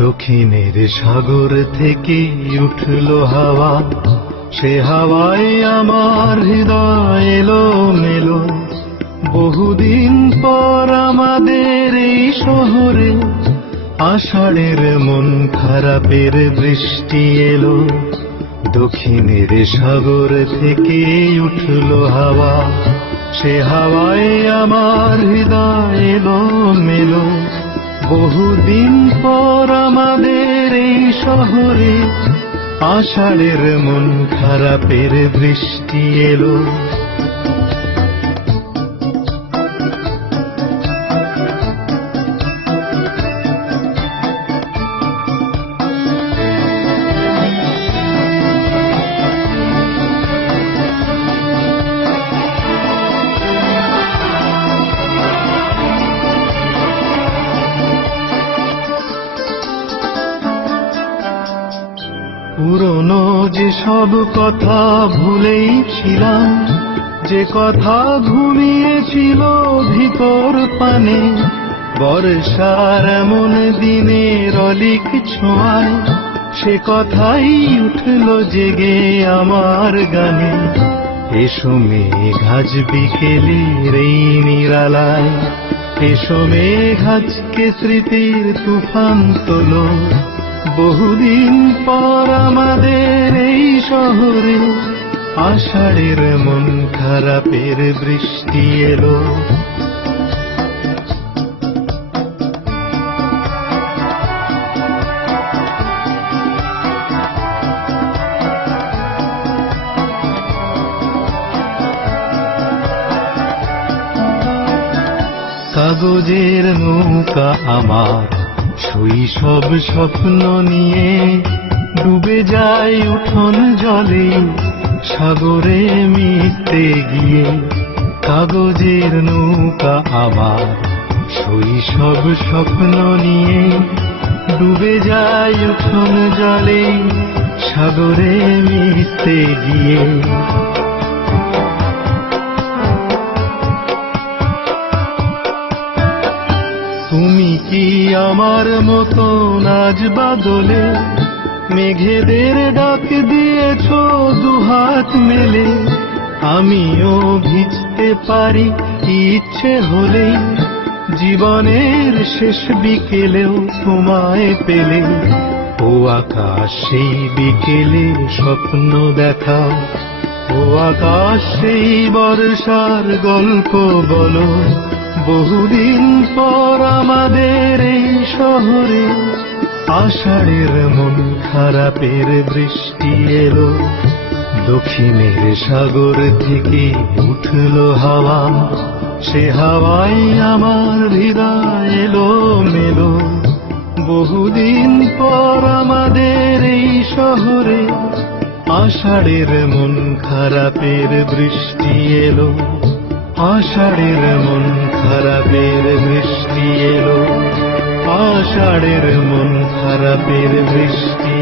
দক্ষিণের সাগর থেকে উঠল হাওয়া, সে হাওয়ায় আমার হৃদয় এলো মেলো। বহুদিন পর আমাদের এই শহরে আষাঢ়ের মন খারাপের বৃষ্টি এলো। দক্ষিণের সাগর থেকে উঠল হাওয়া, সে হাওয়ায় আমার হৃদয় এলো মেলো। বহুদিন পর আমাদের এই শহরে আষাঢ়ের মন খারাপের বৃষ্টি এলো। পুরনো যে সব কথা ভুলেই ছিলাম, যে কথা ঘুমিয়েছিল ভিতর পানে, বর্ষার এমন দিনের অলিক ছোঁয়ায় সে কথাই উঠল জেগে আমার গানে। এসো মেঘ আজ বিকেলের এই নিরালায়, এসো মেঘ আজকে স্মৃতির তুফান তোলো। বহুদিন পর আমাদের এই শহরে আষাঢ়ের মন খারাপের বৃষ্টি এলো। কাগজের নৌকা আমার শৈশব স্বপ্ন নিয়ে ডুবে যায় উঠোন জলে সাগরে মিশতে গিয়ে। কাগজের নৌকা আমার শৈশব স্বপ্ন নিয়ে ডুবে যায় উঠোন জলে সাগরে মিশতে গিয়ে। তুমি কি আমার মতো নাচ বাদলে মেঘেদের ডাক দিয়েছ দুহাত মেলে? আমিও ভিজতে পারি ইচ্ছে হলে, জীবনের শেষ বিকেলেও তোমায় পেলে। ও আকাশ সেই বিকেলে স্বপ্ন দেখাও, ও আকাশ সেই বর্ষার গল্প বলো। বহুদিন পর আমাদের এই শহরে আষাঢ়ের মন খারাপের বৃষ্টি এলো। দক্ষিণের সাগর থেকে উঠল হাওয়া, সে হাওয়ায় আমার হৃদয় এলো মেলো। বহুদিন পর আমাদের এই শহরে আষাঢ়ের মন খারাপের বৃষ্টি এলো। আষাঢ়ের মন খারাপের বৃষ্টি এলো, আষাঢ়ের মন খারাপের বৃষ্টি